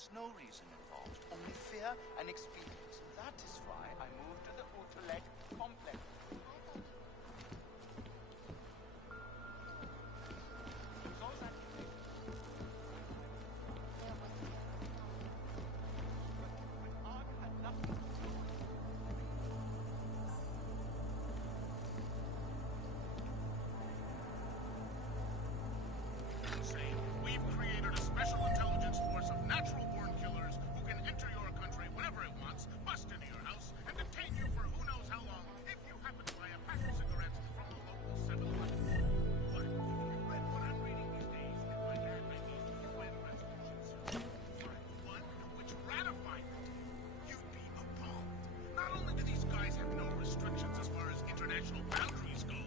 was no reason involved, only fear and experience. That is why I moved to the Utrecht complex. We've created a special intelligence force of natural-born killers who can enter your country whenever it wants, bust into your house, and detain you for who knows how long if you happen to buy a pack of cigarettes from the local 7-Eleven. But if you read what I'm reading these days, and by that I mean UN resolutions, one which ratified them, you'd be appalled. Not only do these guys have no restrictions as far as international boundaries go,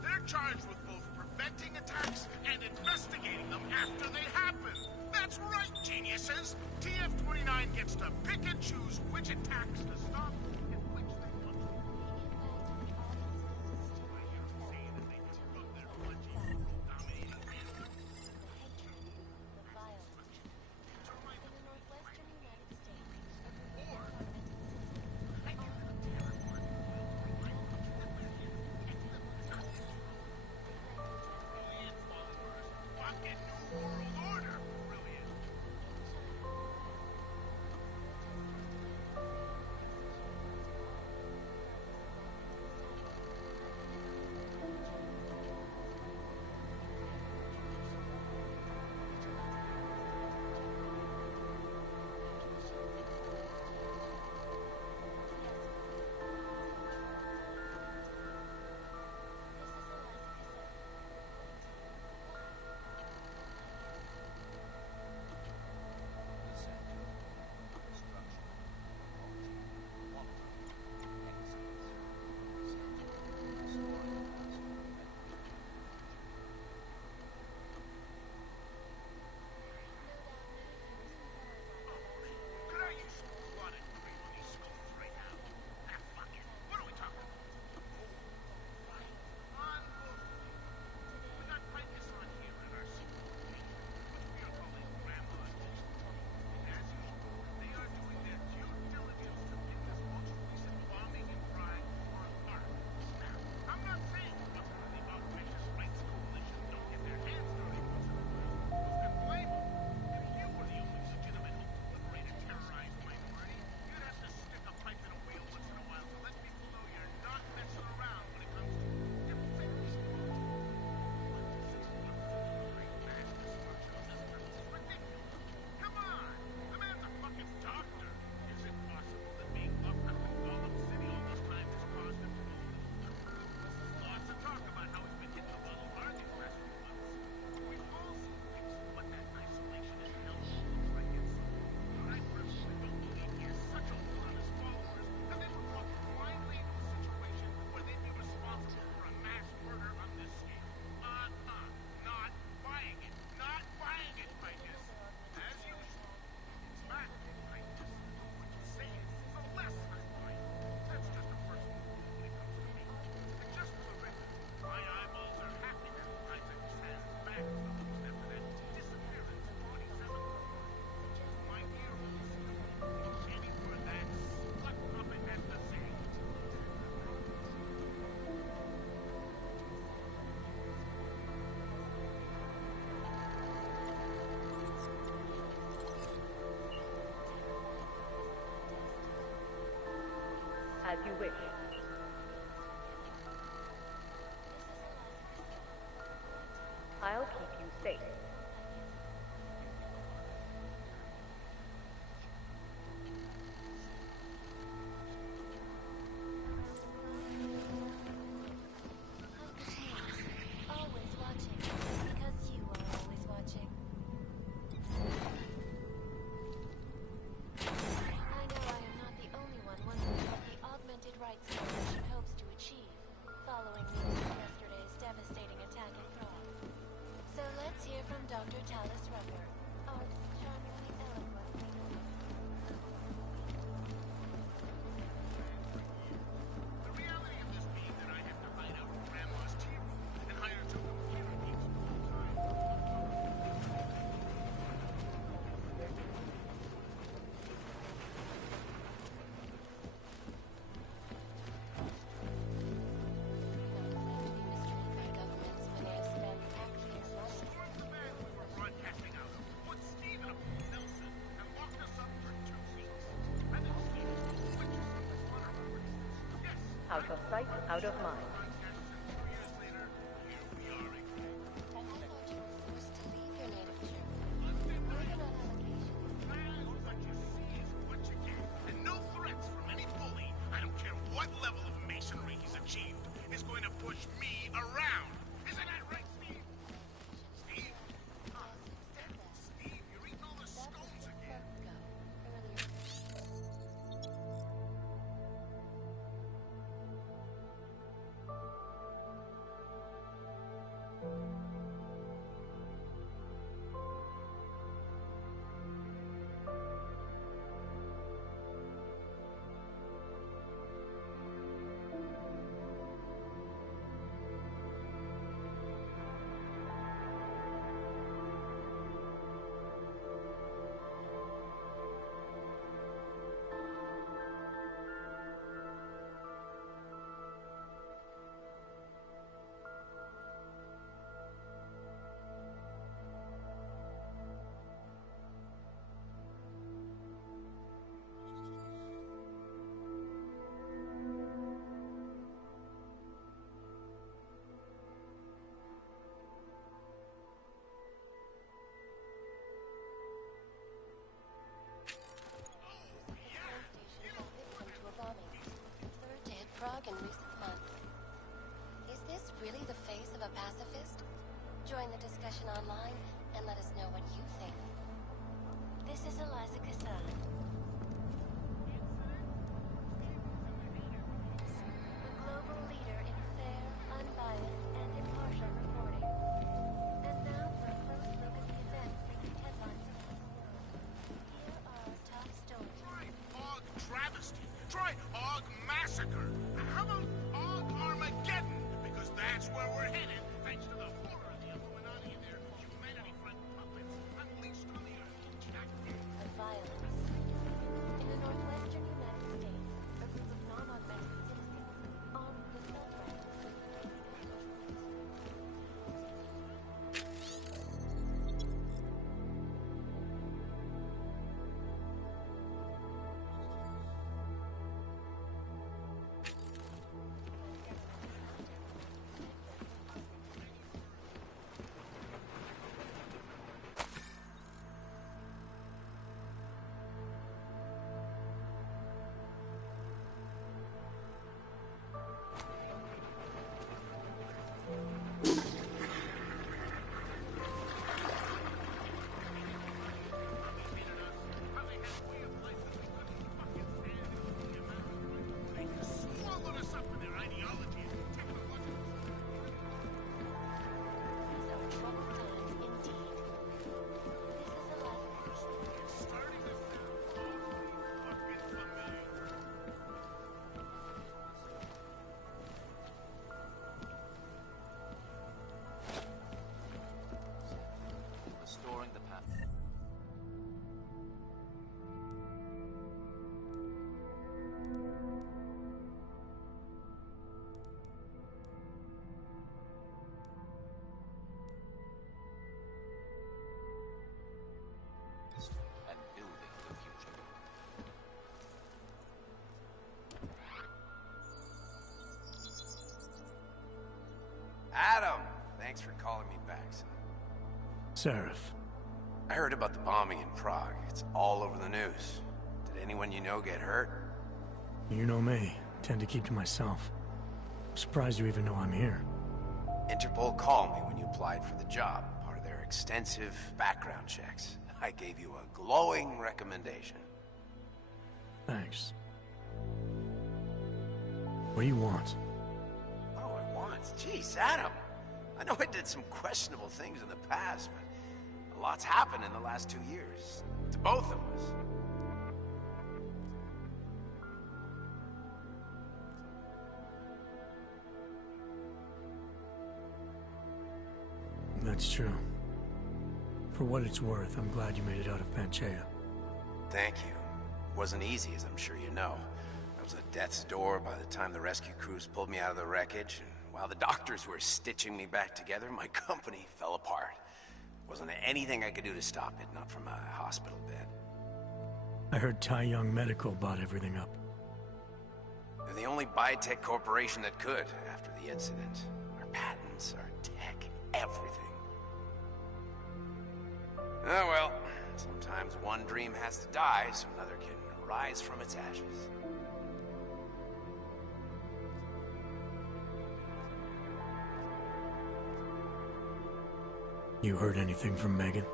they're charged with both preventing attacks and investigating them after they happen. That's right, geniuses! TF-29 gets to pick and choose which attacks to stop and which they want to. I hear them say that they just rub their punches on dominating men. To remind them to be or I hear them terrified. Fucking New World Order! Brilliant. As you wish. I'll keep you safe. Always watching, because you are always watching. I know I am not the only one wondering what the Augmented Rights Coalition hopes to achieve, following news of yesterday's devastating attack in Prague. So let's hear from Out of sight, out of mind. 4 years later, here we are again. I thought you were forced to leave your native Germany. Moving on allocation. What you see is what you get. And no threats from any bully, I don't care what level of masonry he's achieved, is going to push me around. Isn't that right, Steve? Steve? Huh? Steve, you're eating all the scones again. Third day at Prague in recent months. Is this really the face of a pacifist? Join the discussion online and let us know what you think. This is Eliza Cassan. The global leader in fair, unbiased, and impartial reporting. And now for a close look at the events making headlines across the world. Here are our top stories. Try Og Travesty. Try Og Massacre. How about Og Armageddon? Because that's where we're headed, thanks to the horror of the Illuminati and their humanity-front puppets unleashed on the earth. Of violence. In the northwestern United States, a group of non-augmented citizens, armed with assault rifles, Swallowed us up with their ideology and technological. these are troubled times indeed. This is Eliza. It's starting to sound awfully fucking familiar. Restoring the path. And building the future. Adam! Thanks for calling me back, son. Seraph. I heard about the bombing in Prague. It's all over the news. Did anyone you know get hurt? You know me. Tend to keep to myself. I'm surprised you even know I'm here. Interpol called me when you applied for the job, part of their extensive background checks. I gave you a glowing recommendation. Thanks. What do you want? What do I want? Jeez, Adam! I know I did some questionable things in the past, but a lot's happened in the last 2 years. To both of us. That's true. For what it's worth, I'm glad you made it out of Panchaea. Thank you. It wasn't easy, as I'm sure you know. I was at death's door by the time the rescue crews pulled me out of the wreckage, and while the doctors were stitching me back together, my company fell apart. Wasn't anything I could do to stop it, not from a hospital bed. I heard Tai Young Medical bought everything up. They're the only biotech corporation that could after the incident. Our patents, our tech, everything. Oh well, sometimes one dream has to die so another can rise from its ashes. You heard anything from Megan?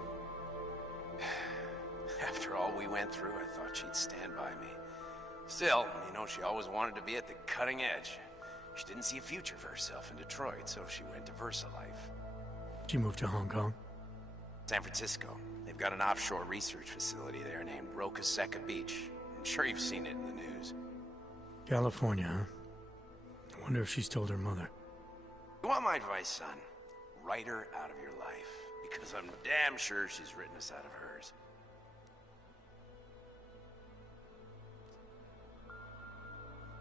After all we went through, I thought she'd stand by me. Still, you know, she always wanted to be at the cutting edge. She didn't see a future for herself in Detroit, so she went to VersaLife. She moved to Hong Kong? San Francisco. They've got an offshore research facility there named Roca Seca Beach. I'm sure you've seen it in the news. California, huh? I wonder if she's told her mother. You want my advice, son? Write her out of your life. Because I'm damn sure she's written us out of hers.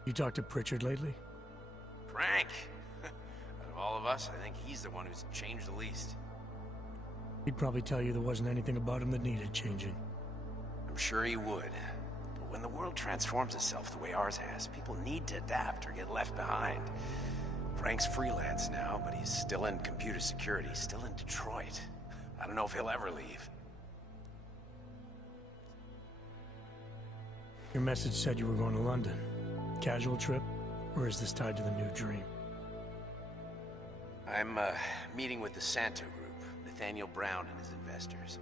You talked to Pritchard lately? Frank! Out of all of us, I think he's the one who's changed the least. He'd probably tell you there wasn't anything about him that needed changing. I'm sure he would. But when the world transforms itself the way ours has, people need to adapt or get left behind. Frank's freelance now, but he's still in computer security, still in Detroit. I don't know if he'll ever leave. Your message said you were going to London. Casual trip? Or is this tied to the new dream? I'm, meeting with the Santo Group, Nathaniel Brown and his investors.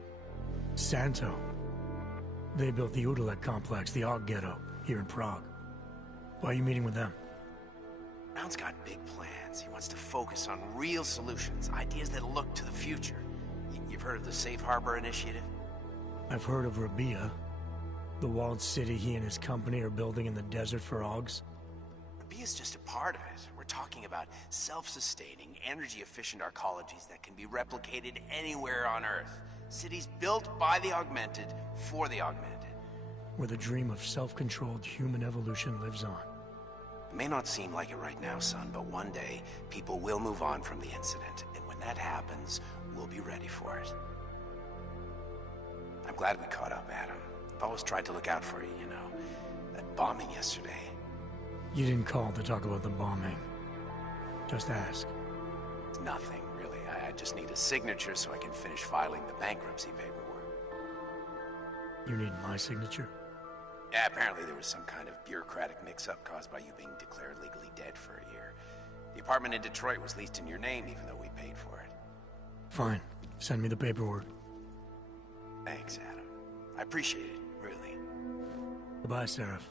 Santo? They built the Utelek complex, the Og Ghetto, here in Prague. Why are you meeting with them? Brown's got big plans. He wants to focus on real solutions, ideas that look to the future. You've heard of the Safe Harbor Initiative? I've heard of Rabia, the walled city he and his company are building in the desert for Augs. Rabia's just a part of it. We're talking about self-sustaining, energy-efficient arcologies that can be replicated anywhere on Earth. Cities built by the augmented, for the augmented. Where the dream of self-controlled human evolution lives on. It may not seem like it right now, son, but one day, people will move on from the incident, and when that happens, we'll be ready for it. I'm glad we caught up, Adam. I've always tried to look out for you, you know. That bombing yesterday. You didn't call to talk about the bombing. Just ask. It's nothing, really. I just need a signature so I can finish filing the bankruptcy paperwork. You need my signature? Yeah, apparently there was some kind of bureaucratic mix-up caused by you being declared legally dead for a year. The apartment in Detroit was leased in your name, even though we paid for it. Fine. Send me the paperwork. Thanks, Adam. I appreciate it, really. Goodbye, Seraph.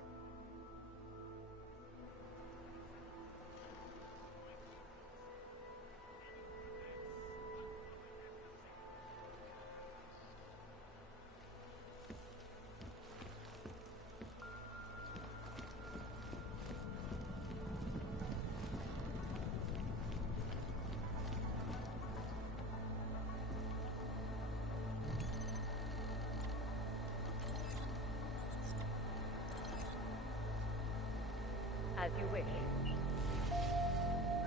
As you wish.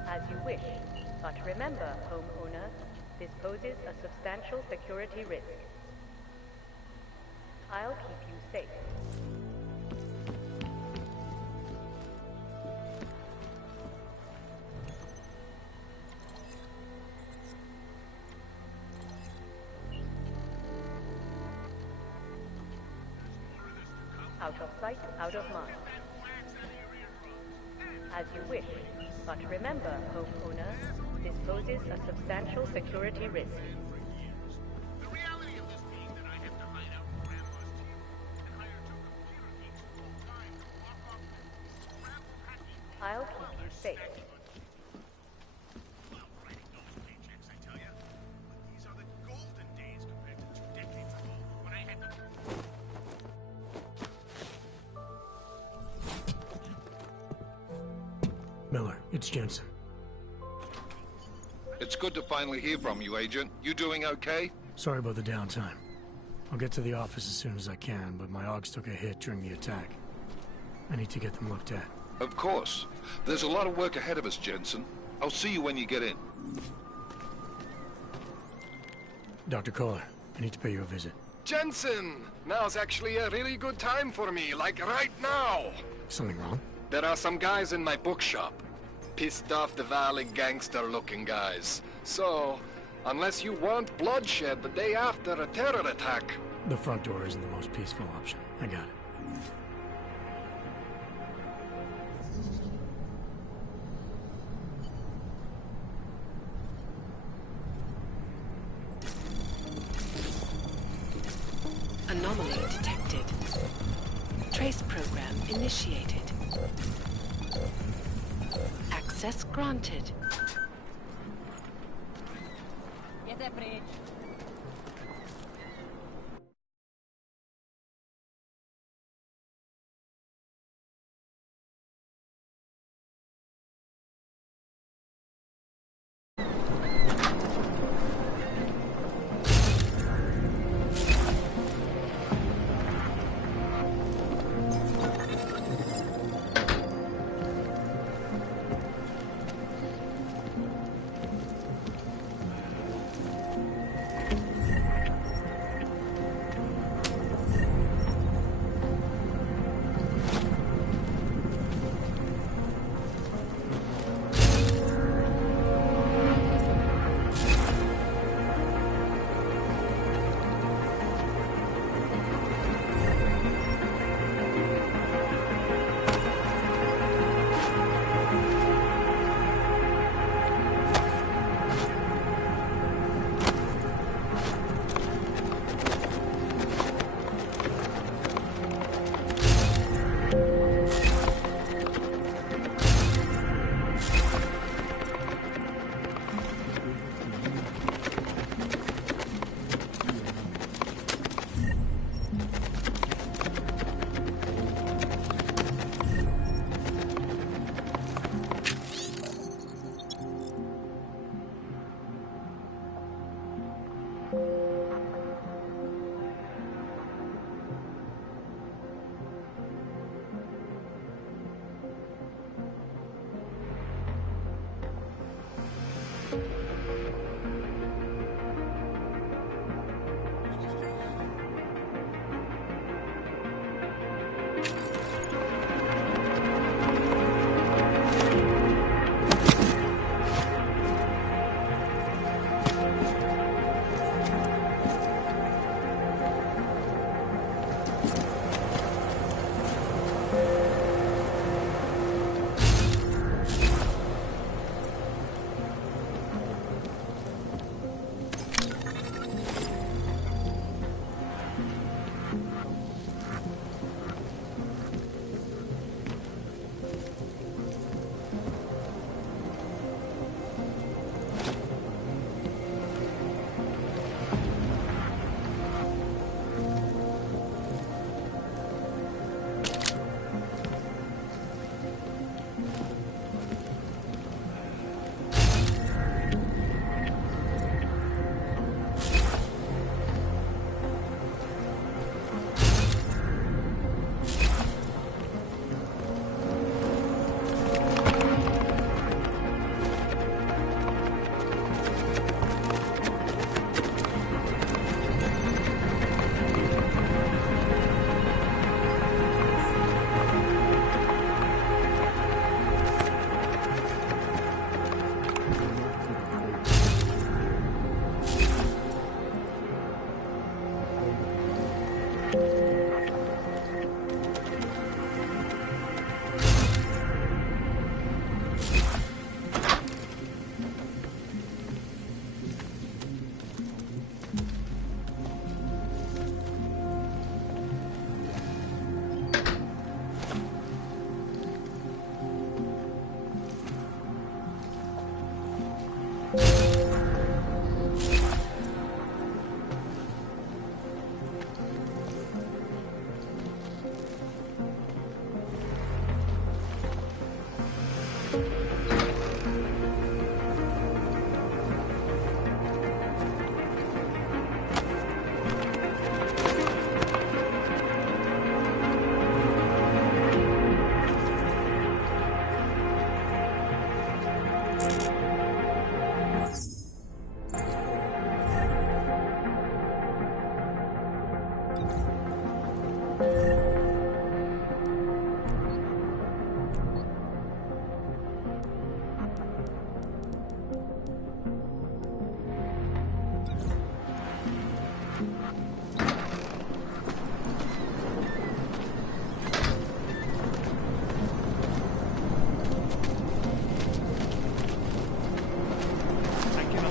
As you wish. But remember, homeowner, this poses a substantial security risk. I'll keep you safe. Out of sight, out of mind. As you wish, but remember, homeowner, this poses a substantial security risk. The reality of this being that I have to hide out from Grandma's team and hire two computer geeks full-time to walk off scramble hacking. I'll keep you safe. Well, writing those paychecks, I tell ya. But these are the golden days compared to 2 decades ago when I had to... Miller, it's Jensen. It's good to finally hear from you, Agent. You doing okay? Sorry about the downtime. I'll get to the office as soon as I can, but my Augs took a hit during the attack. I need to get them looked at. Of course. There's a lot of work ahead of us, Jensen. I'll see you when you get in. Dr. Kohler, I need to pay you a visit. Jensen! Now's actually a really good time for me, like right now! Something wrong? There are some guys in my bookshop. Pissed off the valley gangster-looking guys. So, unless you want bloodshed the day after a terror attack... The front door isn't the most peaceful option. I got it. Anomaly detected. Trace program initiated. Access granted. Get that bridge.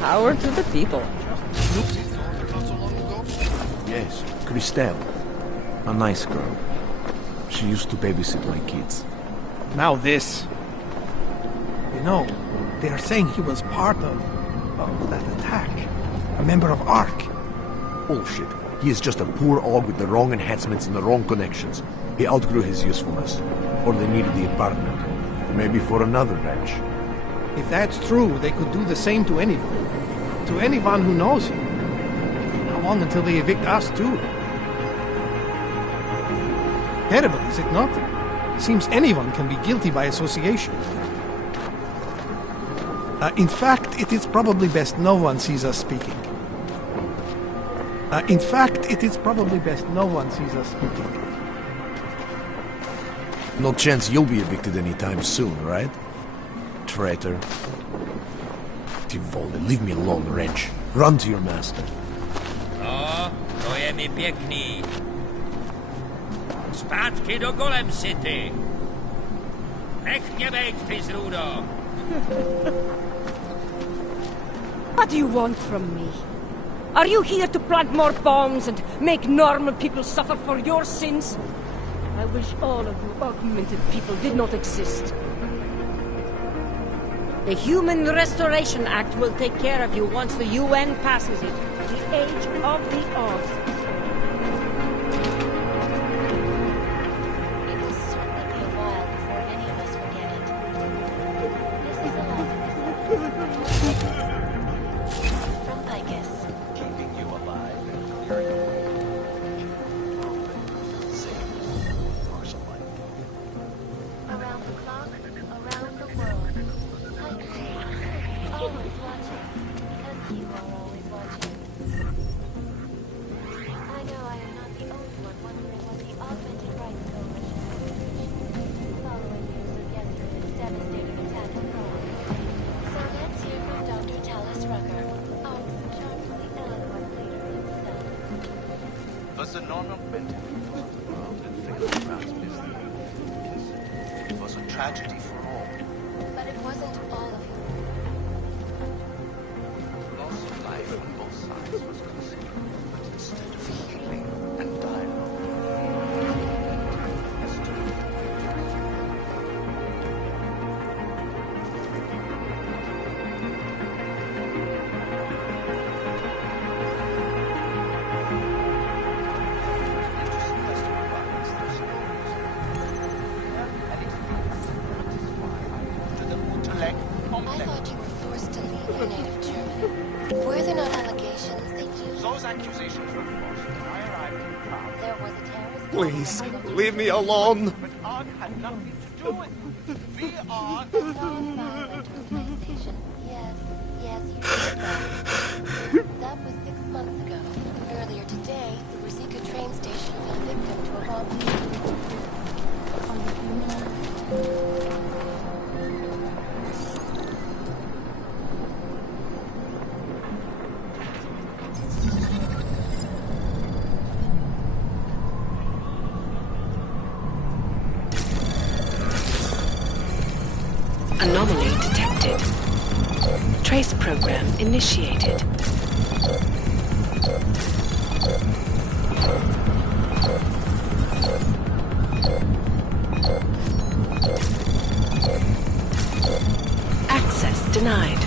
Power to the people. Yes, Christelle. A nice girl. She used to babysit my kids. Now this. You know, they are saying he was part of that attack. A member of ARC. Bullshit. He is just a poor og with the wrong enhancements and the wrong connections. He outgrew his usefulness. Or they needed the apartment. Maybe for another wrench. If that's true, they could do the same to anyone. To anyone who knows him. How long until they evict us, too? Terrible, is it not? Seems anyone can be guilty by association. In fact, it is probably best no one sees us speaking. No chance you'll be evicted anytime soon, right? Traitor. Tivolde, leave me alone, wrench. Run to your master. No, to je mi pěkný. Zpátky do Golem City. Nech mě bejt, ty zrůdo. What do you want from me? Are you here to plant more bombs and make normal people suffer for your sins? I wish all of you augmented people did not exist. The Human Restoration Act will take care of you once the UN passes it. The age of the Oz. It will certainly be a while before any of us forget it. This is a lot. From Picus. Keeping you alive and clearing away. Safe, impartial life. Around the clock, around the world. Always watching, because you are always watching. I know I am not the only one wondering what the Augmented Rights Coalition is following news of yesterday's devastating attack on Prague. So let's hear from Dr. Talis Rucker, our charmingly eloquent leader himself. Was the normal mentality of the world inflicted around business? It was a tragedy for all. But it wasn't all of you. Loss of life on both sides was considered, but instead of healing and dialogue, I thought you were forced to leave your native Germany. Were there not allegations that you... Those accusations were false. When I arrived in Prague, There was a terrorist... Please, leave me alone. but ARC had nothing to do with it. We are... Non-violent organization. Yes, you did that. That was 6 months ago. Earlier today, the Ruzicka train station fell victim to a bomb. Anomaly detected. Trace program initiated. Access denied.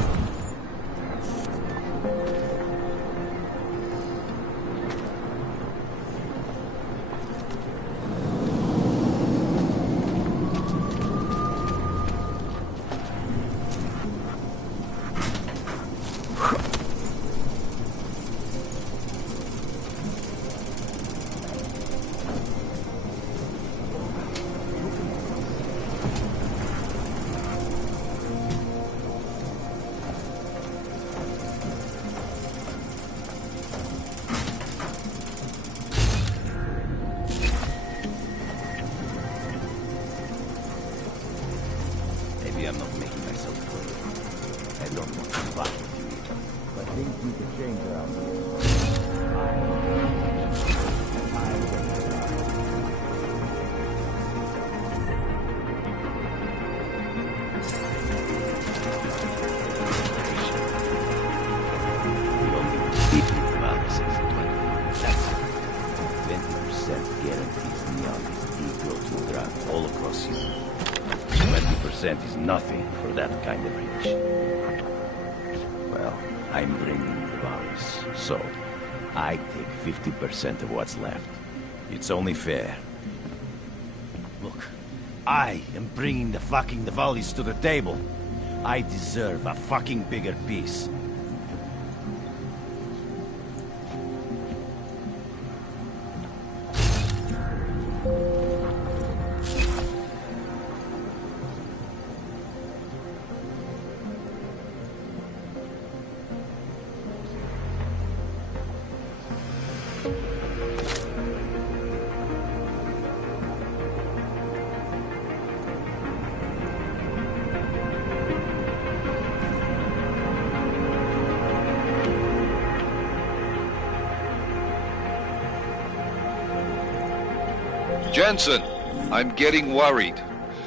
Maybe I'm not making myself clear. I don't want to fight with you either. But things need to change around here. nothing for that kind of reach. Well, I'm bringing the volleys, so I take 50% of what's left. It's only fair. Look, I am bringing the volleys to the table. I deserve a fucking bigger piece. Jensen, I'm getting worried.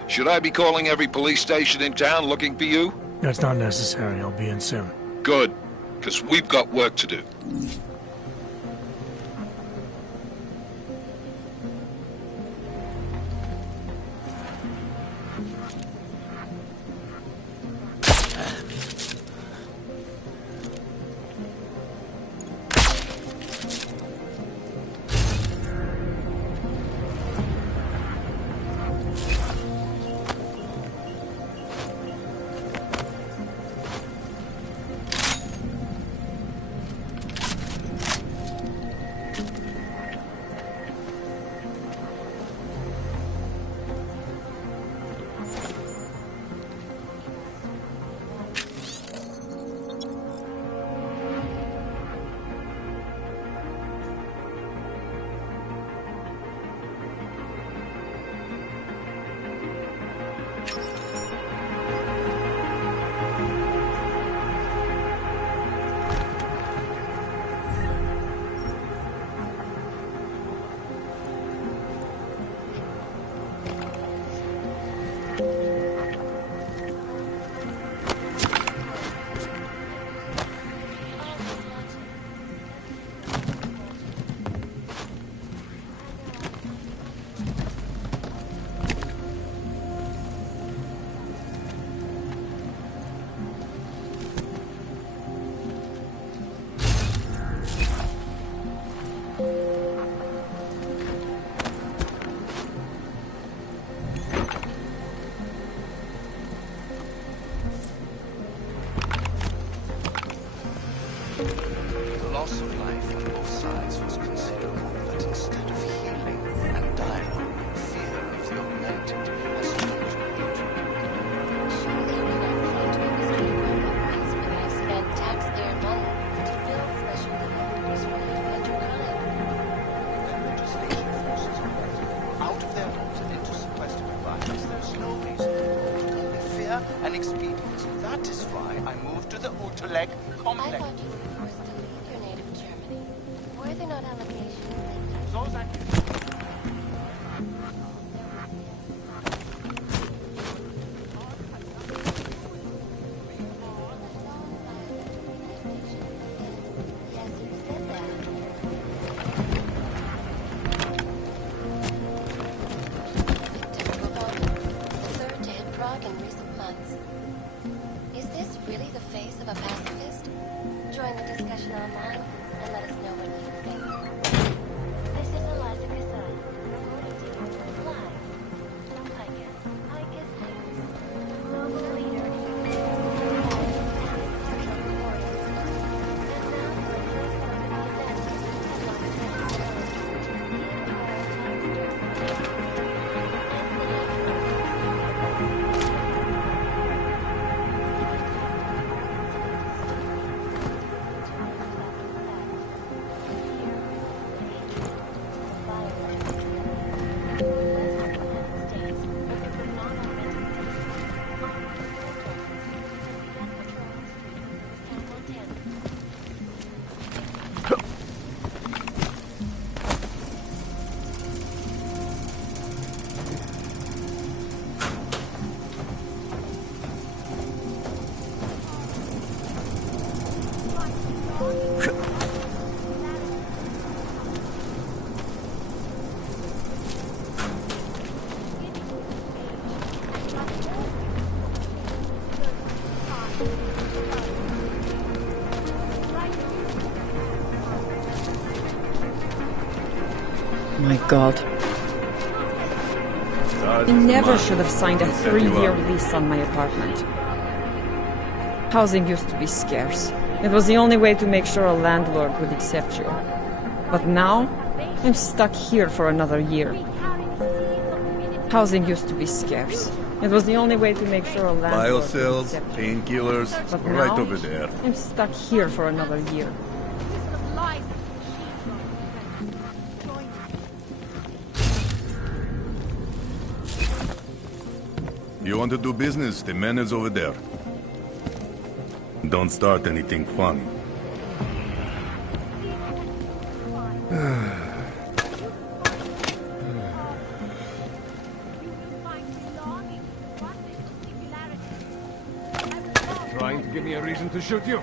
Should I be calling every police station in town looking for you? That's not necessary. I'll be in soon. Good, because we've got work to do. The loss of life on both sides was considerable, but instead of healing and dialogue, fear of the augmented has turned to hatred. Surely we're not going to be restraining companies when they spend taxpayer money to build special defenders ready to enter crime. When legislation forces people out of their homes and into sequestered environments, there's no reason. Only fear and expedience. That is why I moved to the Uteleg complex. I thought you were forced to leave your native Germany. Were there not allegations that Those Yes, you said that. Victims reported. The third to hit Prague in recent months. Is this really the face of a pacifist? Join the discussion online and let us know what you think. This is Eliza Casal, reporting to you live. I guess Deus, global leader in My God. I never should have signed a 3-year lease on my apartment. Housing used to be scarce. It was the only way to make sure a landlord would accept you. But now, I'm stuck here for another year. Housing used to be scarce. It was the only way to make sure a landlord would Biocells, accept you. painkillers, But right now, over there. I'm stuck here for another year. You want to do business? The man is over there. Don't start anything funny. Trying to give me a reason to shoot you?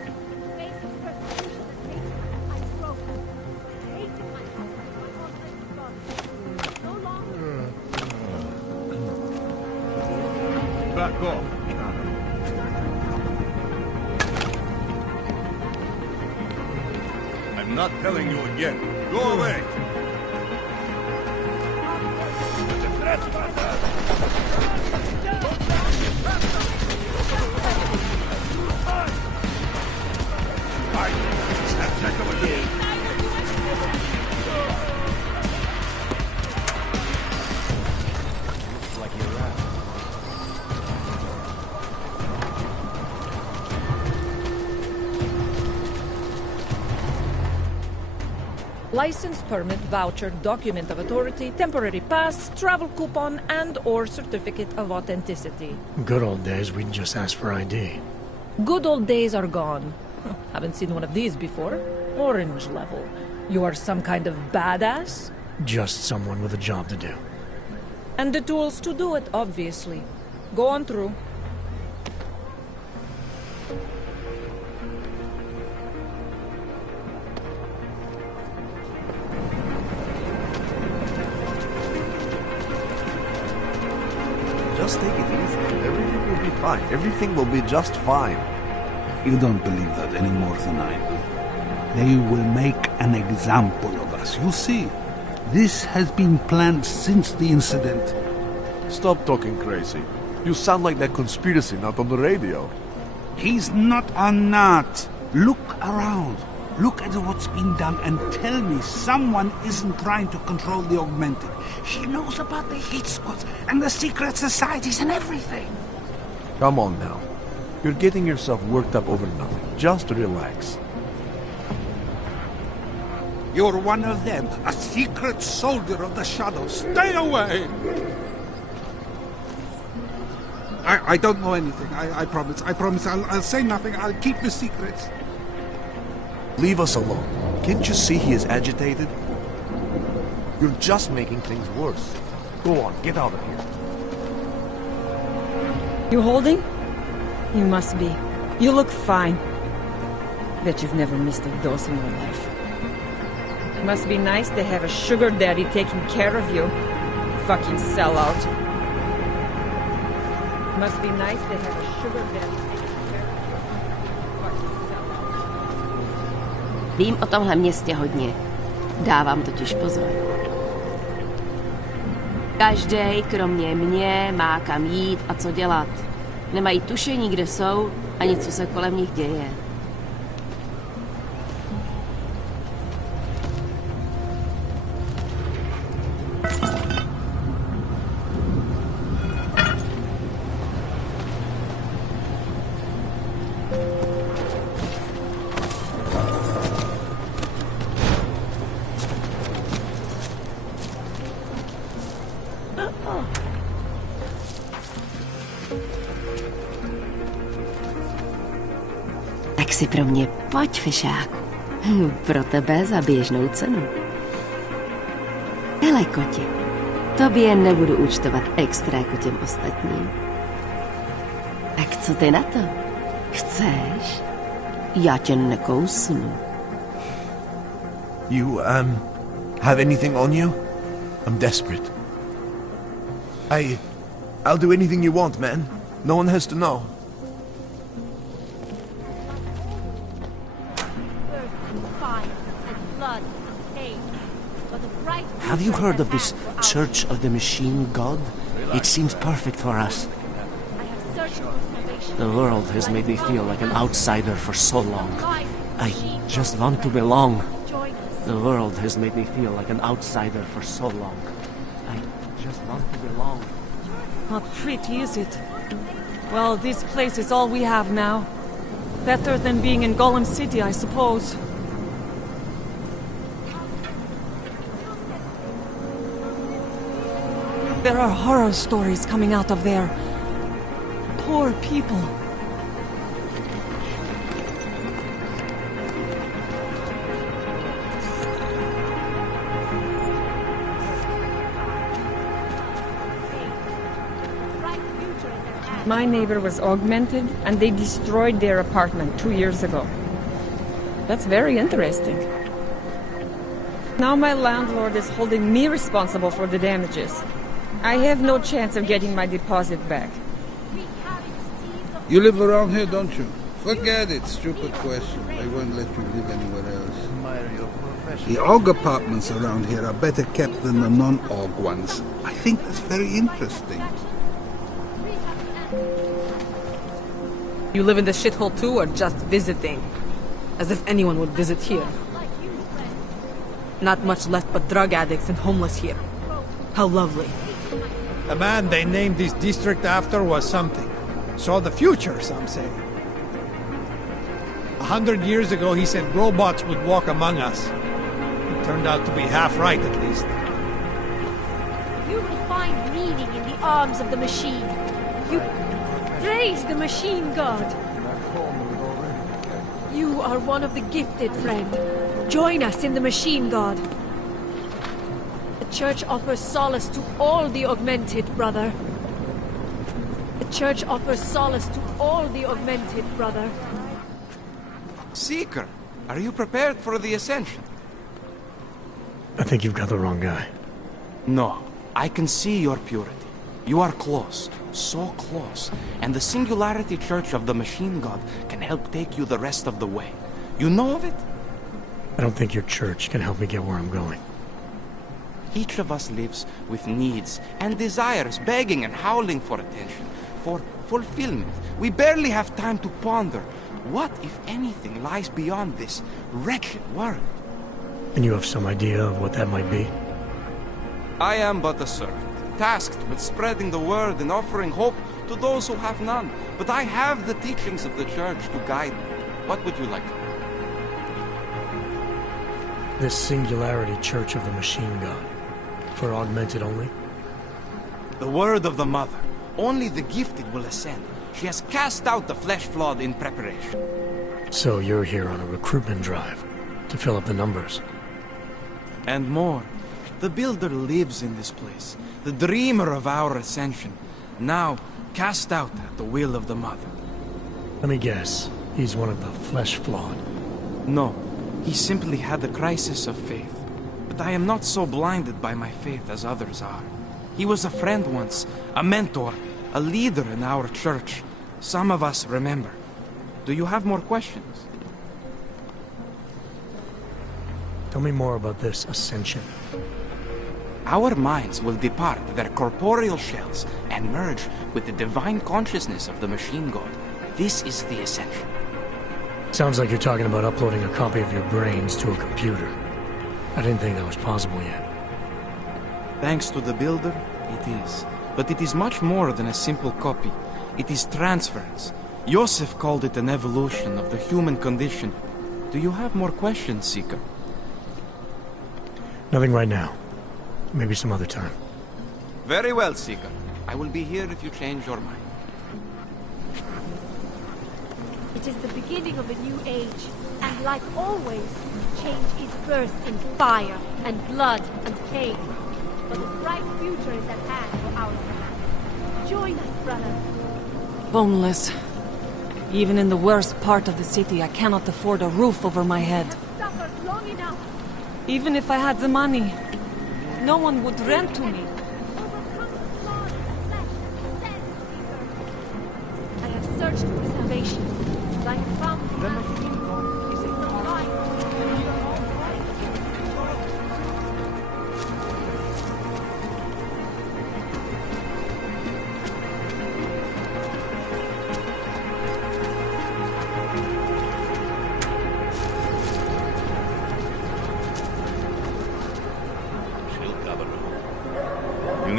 Back off. I'm not telling you again. Go away. License, permit, voucher, document of authority, temporary pass, travel coupon, and/or certificate of authenticity. Good old days, we'd just ask for ID. Good old days are gone. Haven't seen one of these before. Orange level. You are some kind of badass? Just someone with a job to do. And the tools to do it, obviously. Go on through. Just take it easy. Everything will be fine. Everything will be just fine. You don't believe that any more than I do. They will make an example of us. You see, this has been planned since the incident. Stop talking crazy. You sound like that conspiracy nut on the radio. He's not a nut. Look around. Look at what's been done and tell me someone isn't trying to control the Augmented. He knows about the hit squads and the secret societies and everything. Come on now. You're getting yourself worked up over nothing. Just relax. You're one of them, a secret soldier of the shadows. Stay away! I don't know anything. I promise. I promise. I'll say nothing. I'll keep the secrets. Leave us alone. Can't you see he is agitated? You're just making things worse. Go on, get out of here. You holding? You must be. You look fine. Bet you've never missed a dose in your life. Must be nice to have a sugar daddy taking care of you. Fucking sellout. Must be nice to have a sugar daddy taking care of you. Fucking sellout. Vím o tomhle městě hodně. Dávám totiž pozor. Každej, kromě mě, má kam jít a co dělat. Nemají tušení, kde jsou, ani co se kolem nich děje. Tak si pro mě pojď, fešáku. Pro tebe za běžnou cenu. Hele, kotě, tobě nebudu účtovat extra jako těm ostatním. Tak co ty na to? Chceš? Já tě nekousnu. You, have anything on you? I'm desperate. I'll do anything you want, man. No one has to know. Have you heard of this Church of the Machine God? It seems perfect for us. The world has made me feel like an outsider for so long. I just want to belong. The world has made me feel like an outsider for so long. I just want to belong. Not pretty, is it? Well, this place is all we have now. Better than being in Golem City, I suppose. There are horror stories coming out of there. Poor people. My neighbor was augmented, and they destroyed their apartment 2 years ago. That's very interesting. Now my landlord is holding me responsible for the damages. I have no chance of getting my deposit back. You live around here, don't you? Forget it, stupid question. I won't let you live anywhere else. The Aug apartments around here are better kept than the non-Aug ones. I think that's very interesting. You live in the shithole too, or just visiting? As if anyone would visit here. Not much left but drug addicts and homeless here. How lovely. The man they named this district after was something. Saw the future, some say. 100 years ago, he said robots would walk among us. It turned out to be half right, at least. You will find meaning in the arms of the machine. You praise the machine god. You are one of the gifted, friend. Join us in the machine god. The church offers solace to all the augmented, brother. The church offers solace to all the augmented, brother. Seeker, are you prepared for the ascension? I think you've got the wrong guy. No, I can see your purity. You are close, so close, and the Singularity Church of the Machine God can help take you the rest of the way. You know of it? I don't think your church can help me get where I'm going. Each of us lives with needs and desires, begging and howling for attention, for fulfillment. We barely have time to ponder what, if anything, lies beyond this wretched world. And you have some idea of what that might be? I am but a servant, tasked with spreading the word and offering hope to those who have none. But I have the teachings of the church to guide me. What would you like to know? This Singularity Church of the Machine God. For augmented only? The word of the Mother. Only the gifted will ascend. She has cast out the flesh-flawed in preparation. So you're here on a recruitment drive, to fill up the numbers. And more. The Builder lives in this place, the dreamer of our ascension, now cast out at the will of the Mother. Let me guess, he's one of the flesh-flawed. No, he simply had a crisis of faith. But I am not so blinded by my faith as others are. He was a friend once, a mentor, a leader in our church. Some of us remember. Do you have more questions? Tell me more about this ascension. Our minds will depart their corporeal shells and merge with the divine consciousness of the Machine God. This is the ascension. Sounds like you're talking about uploading a copy of your brains to a computer. I didn't think that was possible yet. Thanks to the Builder, it is. But it is much more than a simple copy. It is transference. Joseph called it an evolution of the human condition. Do you have more questions, Seeker? Nothing right now. Maybe some other time. Very well, Seeker. I will be here if you change your mind. It is the beginning of a new age, and like always, change is birthed in fire and blood and pain. But a bright future is at hand for our clan. Join us, brother. Boneless. Even in the worst part of the city, I cannot afford a roof over my head. Suffered long enough. Even if I had the money, no one would rent to me. I have searched for salvation, and I have found the machine god is in the light.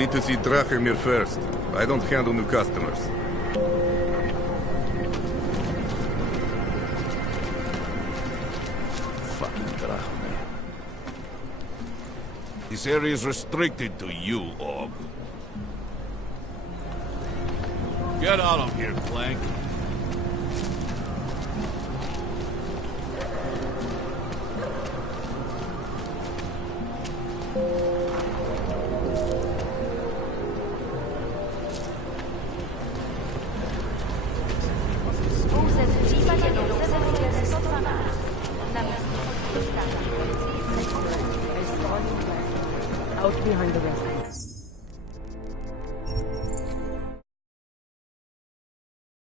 need to see Drachemir first. I don't handle new customers. Fucking Drachemir. This area is restricted to you, Og. Get out of here, Clank. Out behind the rest.